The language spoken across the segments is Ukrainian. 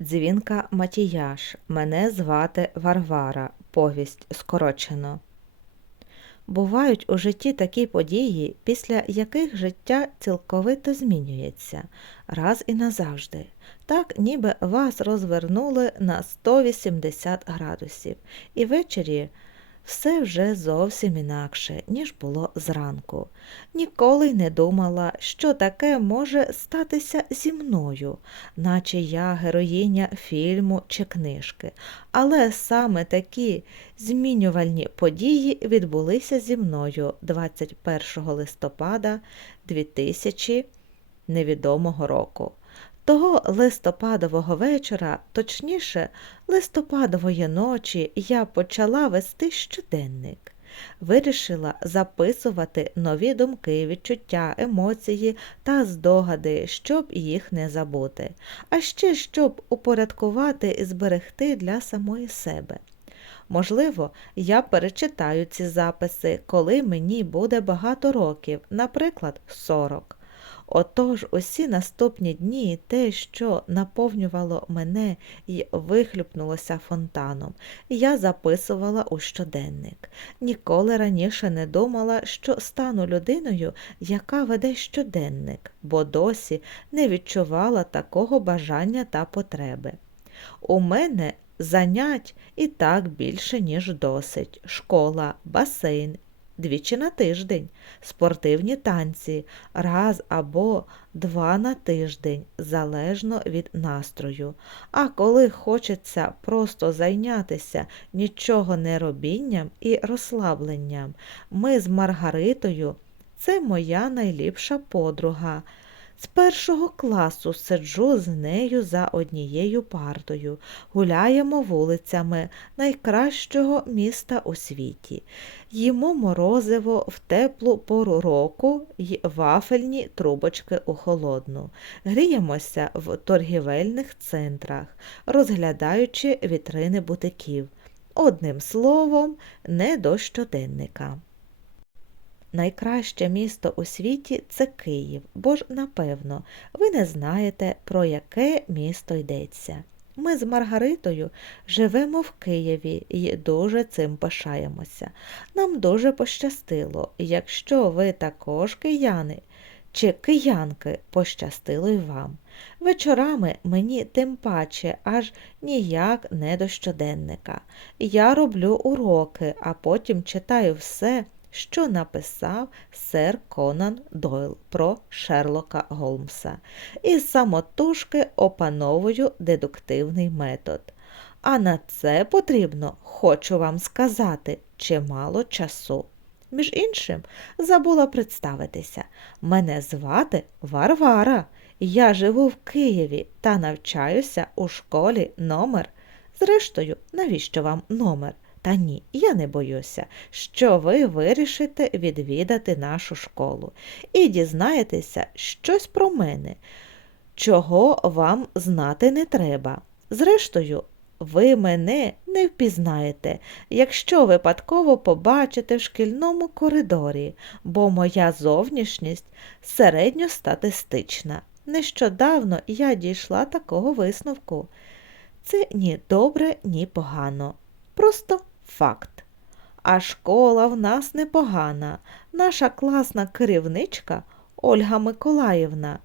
Дзвінка Матіяш. Мене звати Варвара. Повість скорочено. Бувають у житті такі події, після яких життя цілковито змінюється раз і назавжди. Так, ніби вас розвернули на 180 градусів, і ввечері все вже зовсім інакше, ніж було зранку. Ніколи й не думала, що таке може статися зі мною, наче я героїня фільму чи книжки. Але саме такі змінювальні події відбулися зі мною 21 листопада 2000 невідомого року. Того листопадового вечора, точніше, листопадової ночі, я почала вести щоденник. Вирішила записувати нові думки, відчуття, емоції та здогади, щоб їх не забути, а ще щоб упорядкувати і зберегти для самої себе. Можливо, я перечитаю ці записи, коли мені буде багато років, наприклад, 40. Отож усі наступні дні те, що наповнювало мене і вихлюпнулося фонтаном, я записувала у щоденник. Ніколи раніше не думала, що стану людиною, яка веде щоденник, бо досі не відчувала такого бажання та потреби. У мене занять і так більше, ніж досить. Школа, басейн, двічі на тиждень, спортивні танці, раз або два на тиждень, залежно від настрою. А коли хочеться просто зайнятися нічого не робінням і розслабленням, ми з Маргаритою це моя найліпша подруга. З першого класу сиджу з нею за однією партою, гуляємо вулицями найкращого міста у світі, їмо морозиво в теплу пору року й вафельні трубочки у холодну, гріємося в торгівельних центрах, розглядаючи вітрини бутиків. Одним словом, не до щоденника. Найкраще місто у світі це Київ, бо ж, напевно, ви не знаєте, про яке місто йдеться. Ми з Маргаритою живемо в Києві і дуже цим пишаємося. Нам дуже пощастило, якщо ви також кияни чи киянки, пощастило й вам. Вечорами мені тим паче аж ніяк не до щоденника. Я роблю уроки, а потім читаю все що написав сер Конан Дойл про Шерлока Голмса, і самотужки опановую дедуктивний метод. А на це потрібно, хочу вам сказати, чимало часу. Між іншим, забула представитися. Мене звати Варвара. Я живу в Києві та навчаюся у школі номер. Зрештою, навіщо вам номер? Та ні, я не боюся, що ви вирішите відвідати нашу школу і дізнаєтеся щось про мене, чого вам знати не треба. Зрештою, ви мене не впізнаєте, якщо випадково побачите в шкільному коридорі, бо моя зовнішність середньостатистична. Нещодавно я дійшла такого висновку. Це ні добре, ні погано. Просто факт. А школа в нас непогана. Наша класна керівничка Ольга Миколаївна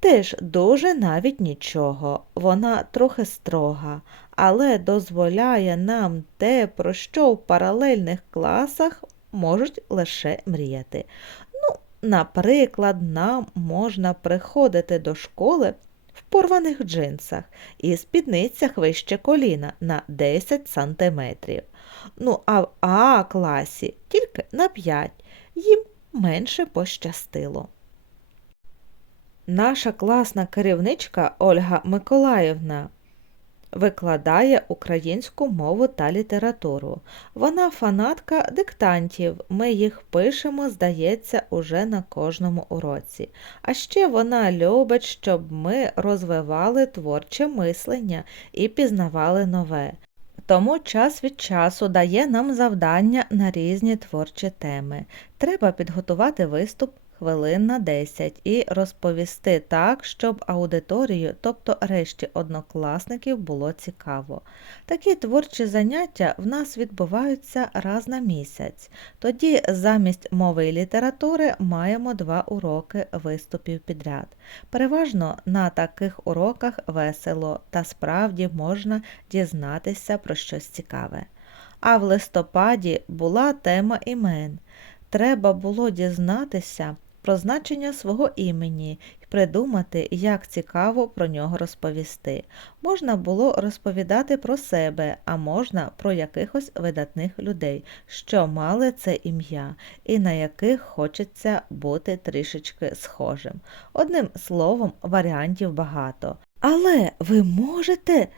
теж дуже навіть нічого. Вона трохи строга, але дозволяє нам те, про що в паралельних класах можуть лише мріяти. Ну, наприклад, нам можна приходити до школи в порваних джинсах і спідницях вище коліна на 10 сантиметрів. Ну, а в А класі тільки на 5. Їм менше пощастило. Наша класна керівничка Ольга Миколаївна викладає українську мову та літературу. Вона фанатка диктантів. Ми їх пишемо, здається, уже на кожному уроці. А ще вона любить, щоб ми розвивали творче мислення і пізнавали нове. Тому час від часу дає нам завдання на різні творчі теми. Треба підготувати виступ хвилин на 10 і розповісти так, щоб аудиторію, тобто решті однокласників, було цікаво. Такі творчі заняття в нас відбуваються раз на місяць. Тоді замість мови і літератури маємо два уроки виступів підряд. Переважно на таких уроках весело та справді можна дізнатися про щось цікаве. А в листопаді була тема імен. Треба було дізнатися про значення свого імені і придумати, як цікаво про нього розповісти. Можна було розповідати про себе, а можна про якихось видатних людей, що мали це ім'я, і на яких хочеться бути трішечки схожим. Одним словом, варіантів багато. Але ви можете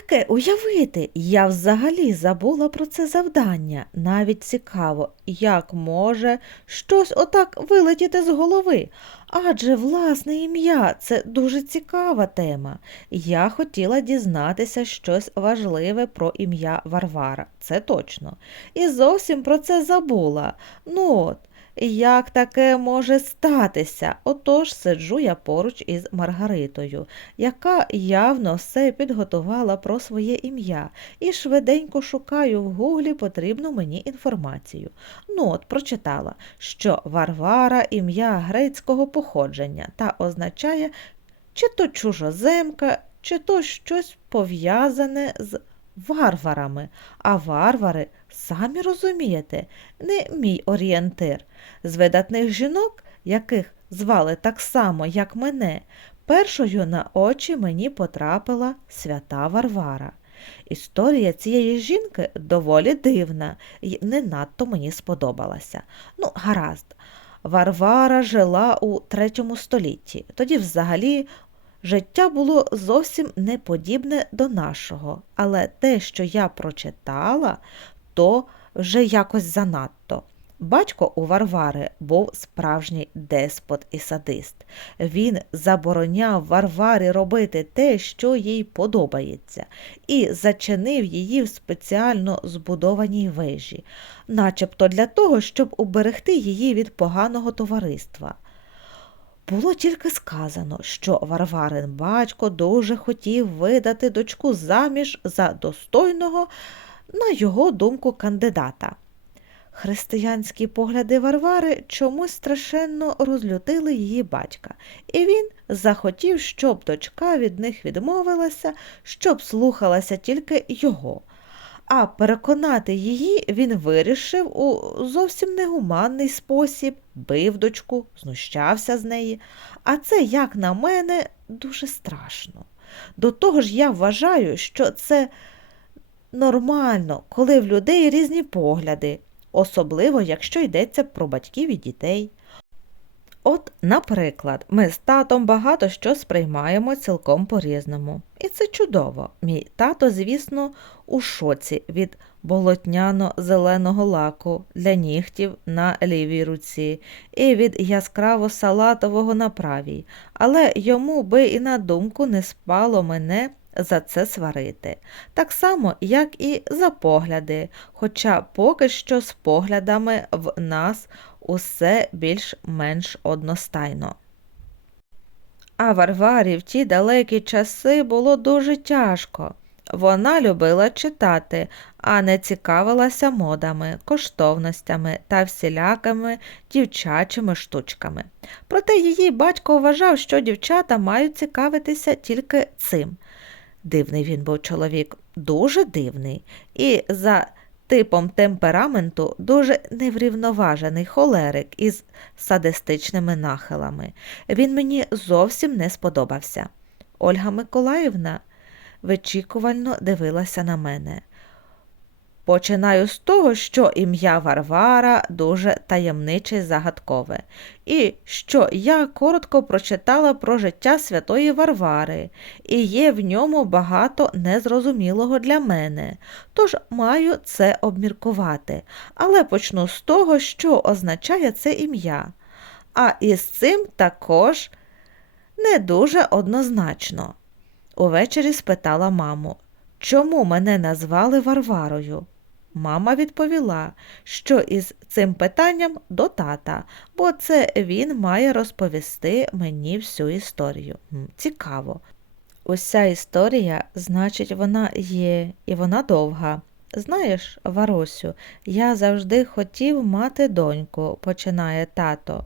таке уявити. Я взагалі забула про це завдання. Навіть цікаво, як може щось отак вилетіти з голови. Адже власне ім'я це дуже цікава тема. Я хотіла дізнатися щось важливе про ім'я Варвара, це точно. І зовсім про це забула. Ну от. Як таке може статися? Отож сиджу я поруч із Маргаритою, яка явно все підготувала про своє ім'я, і швиденько шукаю в гуглі потрібну мені інформацію. Ну от прочитала, що Варвара ім'я грецького походження та означає чи то чужоземка, чи то щось пов'язане з варварами, а варвари, самі розумієте, не мій орієнтир. З видатних жінок, яких звали так само, як мене, першою на очі мені потрапила свята Варвара. Історія цієї жінки доволі дивна і не надто мені сподобалася. Ну, гаразд. Варвара жила у третьому столітті. Тоді взагалі Життя було зовсім не подібне до нашого, але те, що я прочитала, то вже якось занадто. Батько у Варвари був справжній деспот і садист. Він забороняв Варварі робити те, що їй подобається, і зачинив її в спеціально збудованій вежі, начебто для того, щоб уберегти її від поганого товариства. Було тільки сказано, що Варварин батько дуже хотів видати дочку заміж за достойного, на його думку, кандидата. Християнські погляди Варвари чомусь страшенно розлютили її батька, і він захотів, щоб дочка від них відмовилася, щоб слухалася тільки його. А переконати її він вирішив у зовсім негуманний спосіб, бив дочку, знущався з неї. А це, як на мене, дуже страшно. До того ж, я вважаю, що це нормально, коли в людей різні погляди, особливо, якщо йдеться про батьків і дітей. От, наприклад, ми з татом багато що сприймаємо цілком по-різному. І це чудово. Мій тато, звісно, у шоці від болотняно-зеленого лаку для нігтів на лівій руці і від яскраво салатового на правій, але йому би і на думку не спало мене за це сварити. Так само, як і за погляди, хоча поки що з поглядами в нас усе більш-менш одностайно. А Варварі в ті далекі часи було дуже тяжко. Вона любила читати, а не цікавилася модами, коштовностями та всілякими дівчачими штучками. Проте її батько вважав, що дівчата мають цікавитися тільки цим. Дивний він був чоловік, дуже дивний, і за типом темпераменту дуже неврівноважений холерик із садистичними нахилами. Він мені зовсім не сподобався. Ольга Миколаївна вичікувально дивилася на мене. Починаю з того, що ім'я Варвара дуже таємниче й загадкове, і що я коротко прочитала про життя святої Варвари, і є в ньому багато незрозумілого для мене, тож маю це обміркувати, але почну з того, що означає це ім'я. А із цим також не дуже однозначно. Увечері спитала маму, чому мене назвали Варварою? Мама відповіла, що із цим питанням до тата, бо це він має розповісти мені всю історію. Цікаво. Уся історія, значить, вона є, і вона довга. Знаєш, Варосю, я завжди хотів мати доньку, починає тато,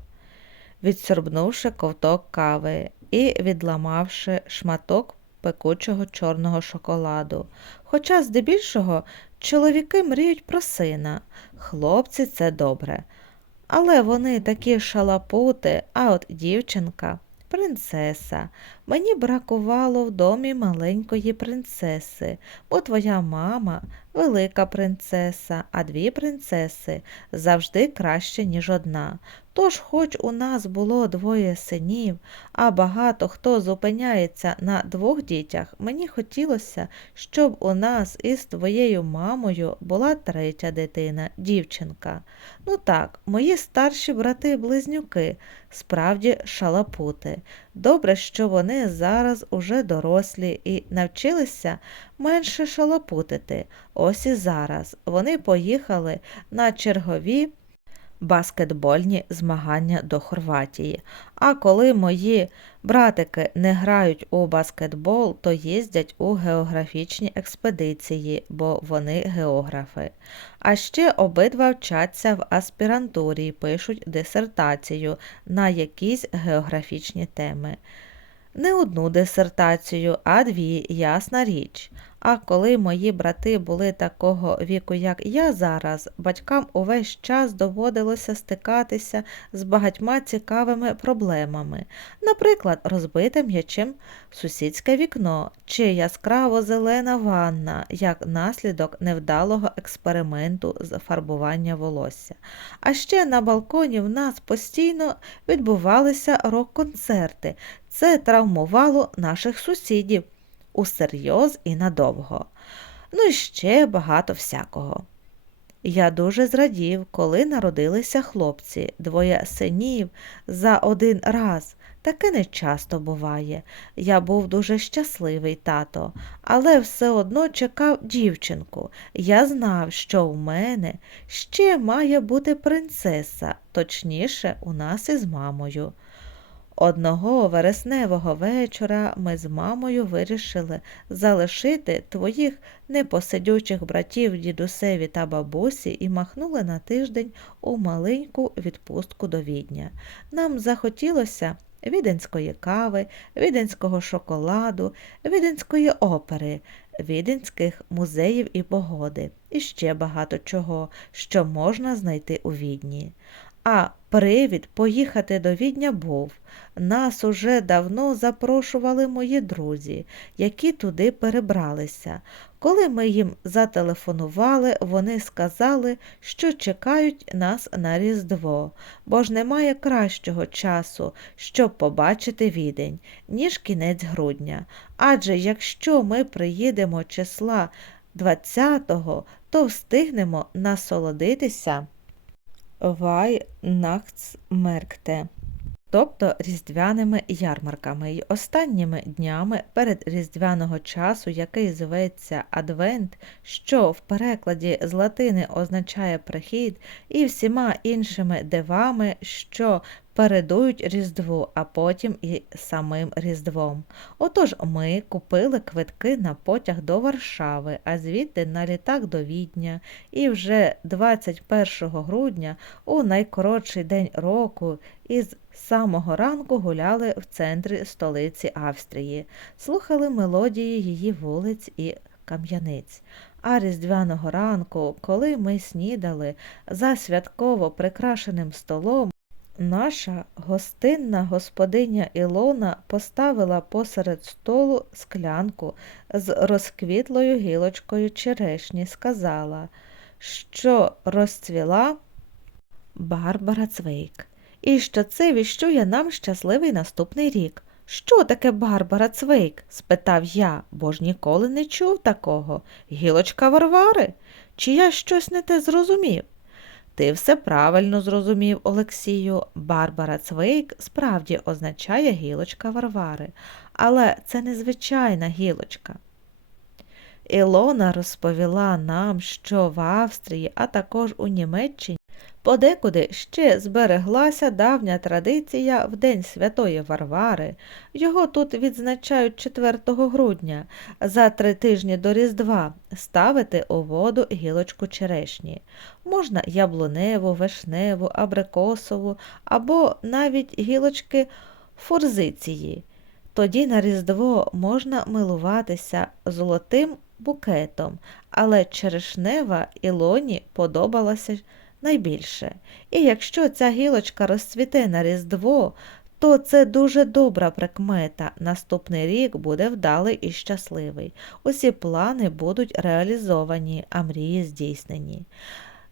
відсорбнувши ковток кави і відламавши шматок пекучого чорного шоколаду. Хоча, здебільшого, чоловіки мріють про сина, хлопці це добре. Але вони такі шалапути, а от дівчинка принцеса. Мені бракувало в домі маленької принцеси, бо твоя мама велика принцеса, а дві принцеси завжди краще, ніж одна. Тож, хоч у нас було двоє синів, а багато хто зупиняється на двох дітях, мені хотілося, щоб у нас із твоєю мамою була третя дитина, дівчинка. Ну так, мої старші брати-близнюки, справді шалапути. Добре, що вони зараз уже дорослі і навчилися менше шалапутити. Ось і зараз вони поїхали на чергові баскетбольні змагання до Хорватії. А коли мої братики не грають у баскетбол, то їздять у географічні експедиції, бо вони географи. А ще обидва вчаться в аспірантурі пишуть дисертацію на якісь географічні теми. Не одну дисертацію, а дві, ясна річ. А коли мої брати були такого віку, як я зараз, батькам увесь час доводилося стикатися з багатьма цікавими проблемами, наприклад, розбите м'ячем сусідське вікно чи яскраво зелена ванна, як наслідок невдалого експерименту з фарбування волосся. А ще на балконі в нас постійно відбувалися рок-концерти. Це травмувало наших сусідів усерйоз і надовго. Ну і ще багато всякого. Я дуже зрадів, коли народилися хлопці, двоє синів за один раз. Таке не часто буває. Я був дуже щасливий тато, але все одно чекав дівчинку. Я знав, що в мене ще має бути принцеса, точніше, у нас із мамою. Одного вересневого вечора ми з мамою вирішили залишити твоїх непосидючих братів дідусеві та бабусі і махнули на тиждень у маленьку відпустку до відня. Нам захотілося віденської кави, віденського шоколаду, віденської опери, віденських музеїв і погоди, і ще багато чого, що можна знайти у відні. А привід поїхати до відня був. Нас уже давно запрошували мої друзі, які туди перебралися. Коли ми їм зателефонували, вони сказали, що чекають нас на Різдво, бо ж немає кращого часу, щоб побачити відень, ніж кінець грудня. Адже якщо ми приїдемо числа 20-го, то встигнемо насолодитися. Вайнахцмеркте, тобто різдвяними ярмарками й останніми днями перед різдвяного часу, який зветься Адвент, що в перекладі з латини означає прихід, і всіма іншими дивами, що передують Різдву, а потім і самим Різдвом. Отож ми купили квитки на потяг до Варшави, а звідти на літак до Відня, і вже 21 грудня, у найкоротший день року, із самого ранку гуляли в центрі столиці Австрії, слухали мелодії її вулиць і кам'яниць. А різдвяного ранку, коли ми снідали за святково прикрашеним столом, Наша гостинна господиня Ілона поставила посеред столу склянку з розквітлою гілочкою черешні, сказала, що розцвіла Барбара Цвейк, і що це віщує нам щасливий наступний рік. Що таке Барбара Цвейк? спитав я, бо ж ніколи не чув такого. Гілочка Варвари? Чи я щось не те зрозумів? Ти все правильно зрозумів, Олексію. Барбара Цвейк справді означає гілочка Варвари, але це незвичайна гілочка. Ілона розповіла нам, що в Австрії, а також у Німеччині подекуди ще збереглася давня традиція в День Святої Варвари. Його тут відзначають 4 грудня, за три тижні до Різдва, ставити у воду гілочку черешні. Можна яблуневу, вишневу, абрикосову або навіть гілочки форзиції. Тоді на Різдво можна милуватися золотим букетом, але черешнева Ілоні подобалася найбільше. І якщо ця гілочка розцвіте на Різдво, то це дуже добра прикмета. Наступний рік буде вдалий і щасливий. Усі плани будуть реалізовані, а мрії здійснені.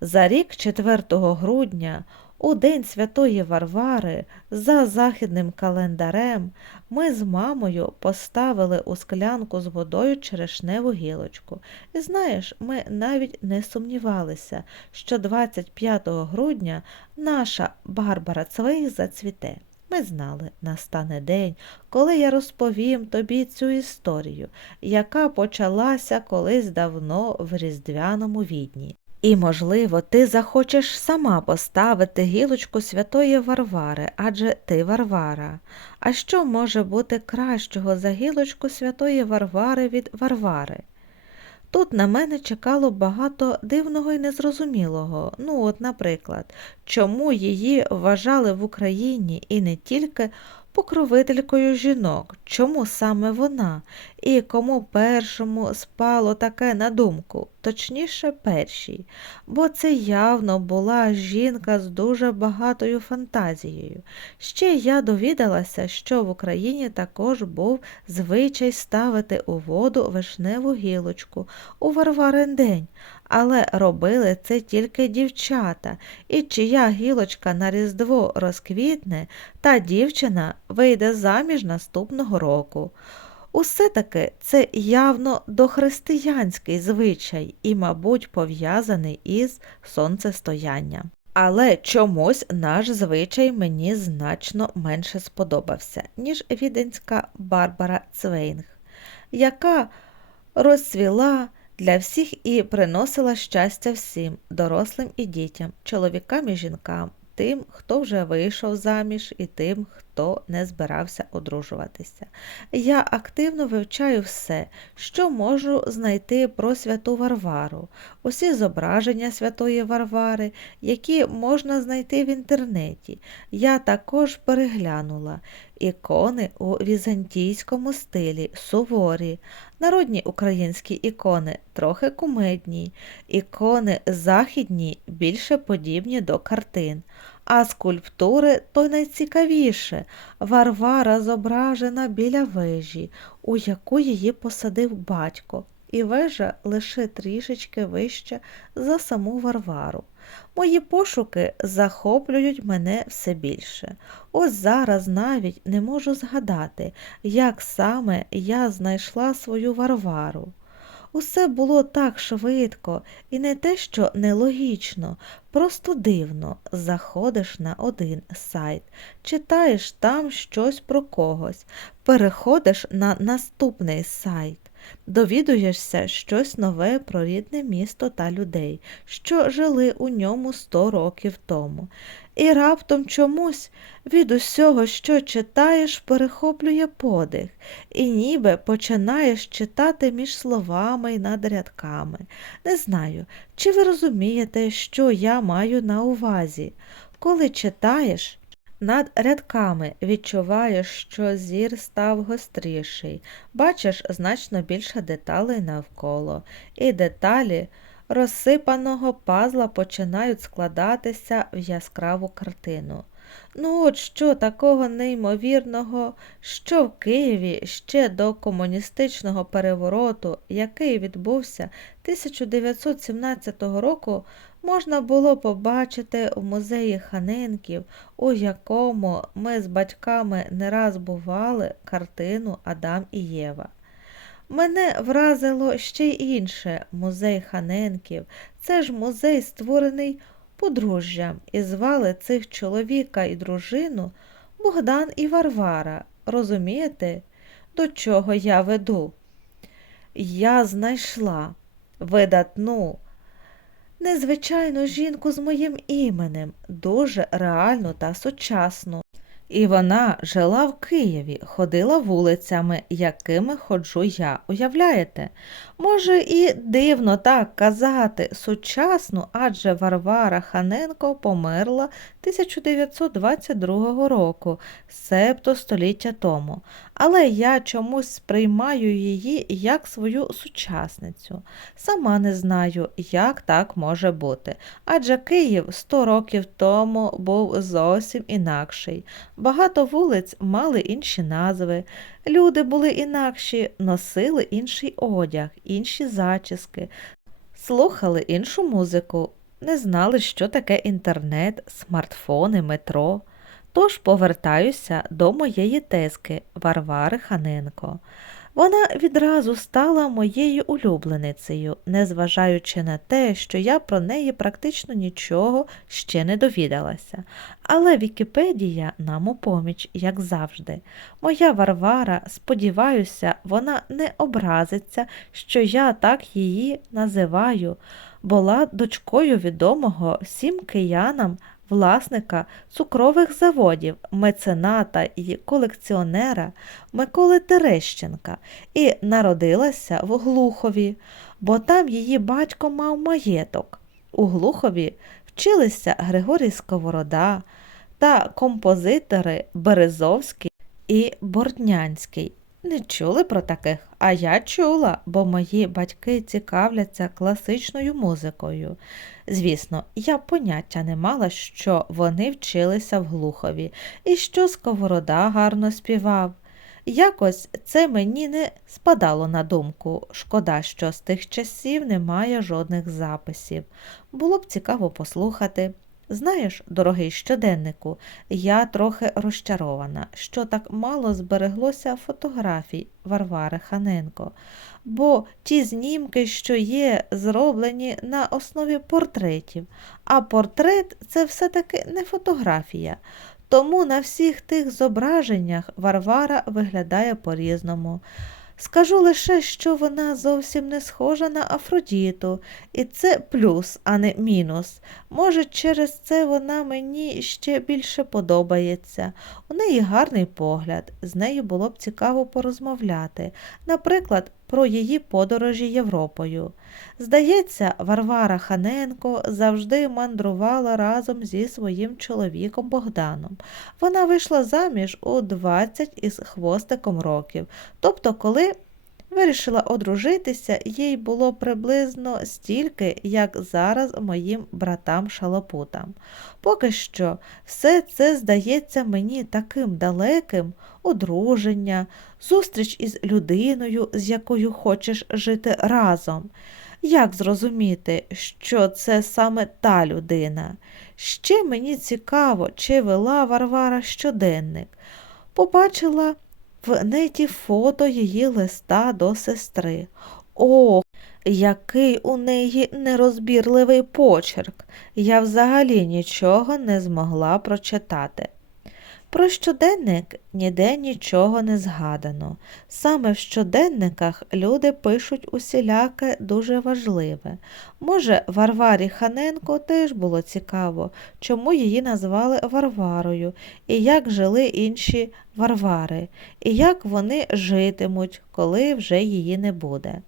За рік 4 грудня у День Святої Варвари за західним календарем ми з мамою поставили у склянку з водою черешневу гілочку. І знаєш, ми навіть не сумнівалися, що 25 грудня наша Барбара Цвейг зацвіте. Ми знали, настане день, коли я розповім тобі цю історію, яка почалася колись давно в різдвяному відні. І, можливо, ти захочеш сама поставити гілочку святої Варвари, адже ти Варвара. А що може бути кращого за гілочку святої Варвари від Варвари? Тут на мене чекало багато дивного і незрозумілого. Ну, от, наприклад, чому її вважали в Україні і не тільки покровителькою жінок, чому саме вона, і кому першому спало таке на думку, точніше першій, бо це явно була жінка з дуже багатою фантазією. Ще я довідалася, що в Україні також був звичай ставити у воду вишневу гілочку у Варварин день, але робили це тільки дівчата, і чия гілочка на Різдво розквітне, та дівчина вийде заміж наступного року. Усе таки це явно дохристиянський звичай і, мабуть, пов'язаний із сонцестоянням. Але чомусь наш звичай мені значно менше сподобався, ніж віденська Барбара Цвейнг, яка розцвіла для всіх і приносила щастя всім, дорослим і дітям, чоловікам і жінкам, тим, хто вже вийшов заміж, і тим, хто не збирався одружуватися. Я активно вивчаю все, що можу знайти про святу Варвару, усі зображення святої Варвари, які можна знайти в інтернеті. Я також переглянула ікони у візантійському стилі, суворі, народні українські ікони трохи кумедні, ікони західні більше подібні до картин. А скульптури то найцікавіше. Варвара зображена біля вежі, у яку її посадив батько, і вежа лише трішечки вища за саму Варвару. Мої пошуки захоплюють мене все більше. Ось зараз навіть не можу згадати, як саме я знайшла свою Варвару. Усе було так швидко і не те, що нелогічно, просто дивно. Заходиш на один сайт, читаєш там щось про когось, переходиш на наступний сайт. Довідуєшся щось нове про рідне місто та людей, що жили у ньому сто років тому. І раптом чомусь від усього, що читаєш, перехоплює подих, і ніби починаєш читати між словами і над рядками. Не знаю, чи ви розумієте, що я маю на увазі. Коли читаєш, над рядками відчуваєш, що зір став гостріший, бачиш значно більше деталей навколо, і деталі розсипаного пазла починають складатися в яскраву картину. Ну, от що такого неймовірного, що в Києві ще до комуністичного перевороту, який відбувся 1917 року, можна було побачити в музеї Ханенків, у якому ми з батьками не раз бували картину Адам і Єва. Мене вразило ще й інше музей Ханенків. Це ж музей, створений подружжям, і звали цих чоловіка і дружину Богдан і Варвара. Розумієте, до чого я веду? Я знайшла видатну, незвичайну жінку з моїм іменем, дуже реальну та сучасну. І вона жила в Києві, ходила вулицями, якими ходжу я. Уявляєте? Може, і дивно так казати сучасну, адже Варвара Ханенко померла 1922 року, себто століття тому. Але я чомусь сприймаю її як свою сучасницю. Сама не знаю, як так може бути. Адже Київ 100 років тому був зовсім інакший. Багато вулиць мали інші назви, люди були інакші, носили інший одяг, інші зачіски, слухали іншу музику, не знали, що таке інтернет, смартфони, метро. Тож повертаюся до моєї тезки Варвари Ханенко. Вона відразу стала моєю улюбленицею, незважаючи на те, що я про неї практично нічого ще не довідалася. Але Вікіпедія нам у поміч, як завжди. Моя Варвара, сподіваюся, вона не образиться, що я так її називаю, була дочкою відомого всім киянам власника цукрових заводів, мецената і колекціонера Миколи Терещенка і народилася в Глухові, бо там її батько мав маєток. У Глухові вчилися Григорій Сковорода та композитори Березовський і Бортнянський. Не чули про таких? А я чула, бо мої батьки цікавляться класичною музикою. Звісно, я поняття не мала, що вони вчилися в Глухові і що Сковорода гарно співав. Якось це мені не спадало на думку. Шкода, що з тих часів немає жодних записів. Було б цікаво послухати. Знаєш, дорогий щоденнику, я трохи розчарована, що так мало збереглося фотографій Варвари Ханенко, бо ті знімки, що є, зроблені на основі портретів, а портрет це все-таки не фотографія. Тому на всіх тих зображеннях Варвара виглядає по-різному. Скажу лише, що вона зовсім не схожа на Афродіту, і це плюс, а не мінус. Може, через це вона мені ще більше подобається. У неї гарний погляд, з нею було б цікаво порозмовляти, наприклад, про її подорожі Європою. Здається, Варвара Ханенко завжди мандрувала разом зі своїм чоловіком Богданом. Вона вийшла заміж у 20 із хвостиком років, тобто, коли вирішила одружитися, їй було приблизно стільки, як зараз моїм братам-шалопутам. Поки що все це здається мені таким далеким одруження, зустріч із людиною, з якою хочеш жити разом. Як зрозуміти, що це саме та людина? Ще мені цікаво, чи вела Варвара щоденник. Побачила в неті фото її листа до сестри. Ох, який у неї нерозбірливий почерк. Я взагалі нічого не змогла прочитати. Про щоденник ніде нічого не згадано. Саме в щоденниках люди пишуть усіляке дуже важливе. Може, Варварі Ханенко теж було цікаво, чому її назвали Варварою, і як жили інші Варвари, і як вони житимуть, коли вже її не буде.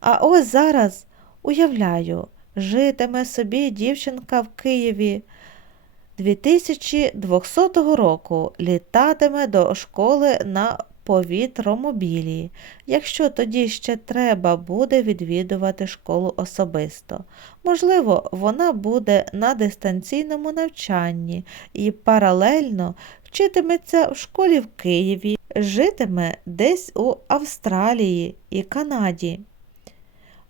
А ось зараз уявляю, житиме собі дівчинка в Києві. 2200 року літатиме до школи на повітромобілі, якщо тоді ще треба буде відвідувати школу особисто. Можливо, вона буде на дистанційному навчанні і паралельно вчитиметься в школі в Києві, житиме десь у Австралії і Канаді.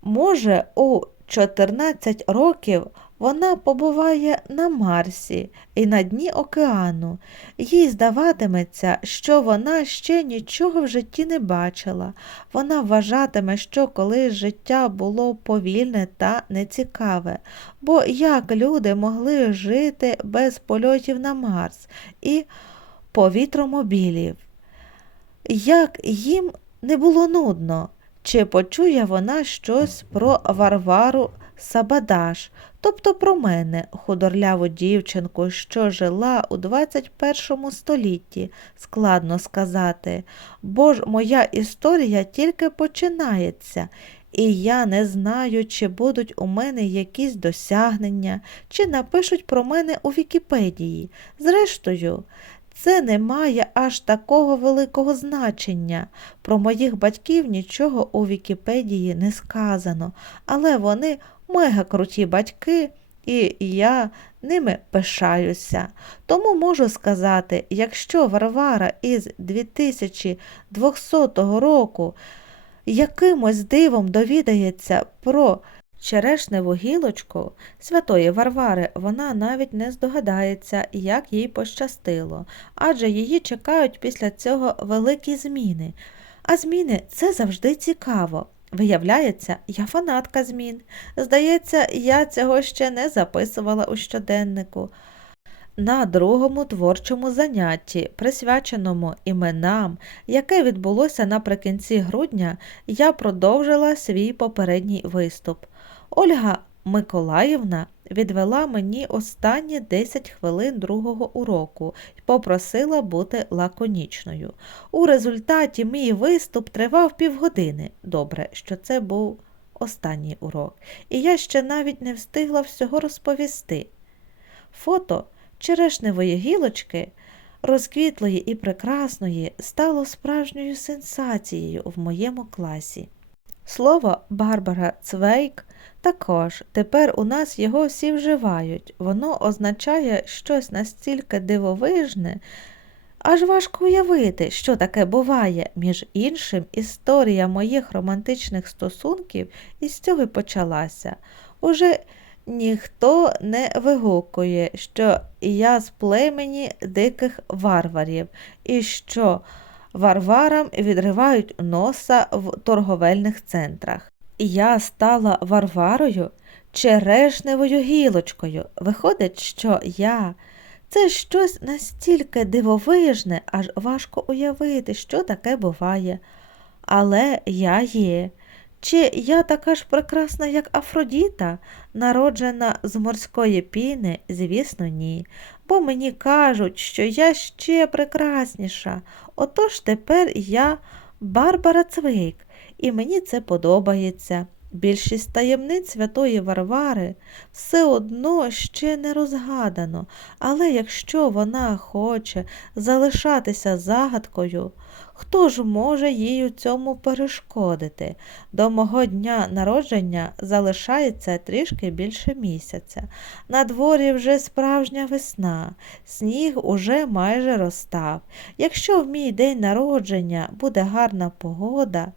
Може, у 14 років вона побуває на Марсі і на дні океану. Їй здаватиметься, що вона ще нічого в житті не бачила. Вона вважатиме, що колись життя було повільне та нецікаве, бо як люди могли жити без польотів на Марс і повітромобілів? Як їм не було нудно? Чи почує вона щось про Варвару Сабадаш, тобто про мене, худорляву дівчинку, що жила у 21 столітті, складно сказати, бо ж моя історія тільки починається, і я не знаю, чи будуть у мене якісь досягнення, чи напишуть про мене у Вікіпедії. Зрештою, це не має аж такого великого значення. Про моїх батьків нічого у Вікіпедії не сказано, але вони мега круті батьки, і я ними пишаюся. Тому можу сказати, якщо Варвара із 2200 року якимось дивом довідається про черешневу гілочку святої Варвари, вона навіть не здогадається, як їй пощастило, адже її чекають після цього великі зміни. А зміни це завжди цікаво. Виявляється, я фанатка змін. Здається, я цього ще не записувала у щоденнику. На другому творчому занятті, присвяченому іменам, яке відбулося наприкінці грудня, я продовжила свій попередній виступ. Ольга Миколаївна відвела мені останні 10 хвилин другого уроку і попросила бути лаконічною. У результаті мій виступ тривав півгодини. Добре, що це був останній урок, і я ще навіть не встигла всього розповісти. Фото черешневої гілочки, розквітлої і прекрасної, стало справжньою сенсацією в моєму класі. Слово Барбара Цвейк також тепер у нас його всі вживають. Воно означає щось настільки дивовижне, аж важко уявити, що таке буває. Між іншим, історія моїх романтичних стосунків із цього й почалася. Уже ніхто не вигукує, що я з племені диких варварів, і що варварам відривають носа в торговельних центрах. Я стала Варварою черешневою гілочкою. Виходить, що я це щось настільки дивовижне, аж важко уявити, що таке буває. Але я є. Чи я така ж прекрасна, як Афродіта, народжена з морської піни? Звісно, ні. Бо мені кажуть, що я ще прекрасніша. Отож тепер я Барбара Цвейк, і мені це подобається. Більшість таємниць святої Варвари все одно ще не розгадано, але якщо вона хоче залишатися загадкою, хто ж може їй у цьому перешкодити? До мого дня народження залишається трішки більше місяця. На дворі вже справжня весна, сніг уже майже розстав. Якщо в мій день народження буде гарна погода,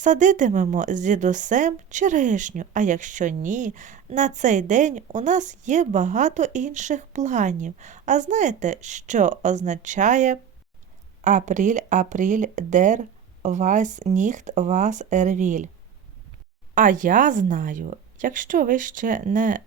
садитимемо з дідусем черешню, а якщо ні, на цей день у нас є багато інших планів. А знаєте, що означає Апріль, апріль, дер вас ніхт вас ервіль. А я знаю, якщо ви ще не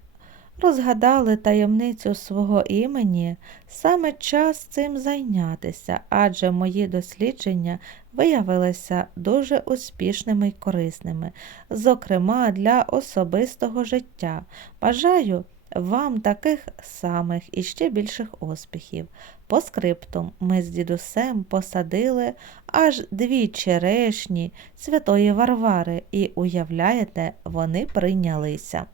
розгадали таємницю свого імені, саме час цим зайнятися, адже мої дослідження виявилися дуже успішними й корисними, зокрема для особистого життя. Бажаю вам таких самих і ще більших успіхів. По скриптум ми з дідусем посадили аж дві черешні святої Варвари, і, уявляєте, вони прийнялися.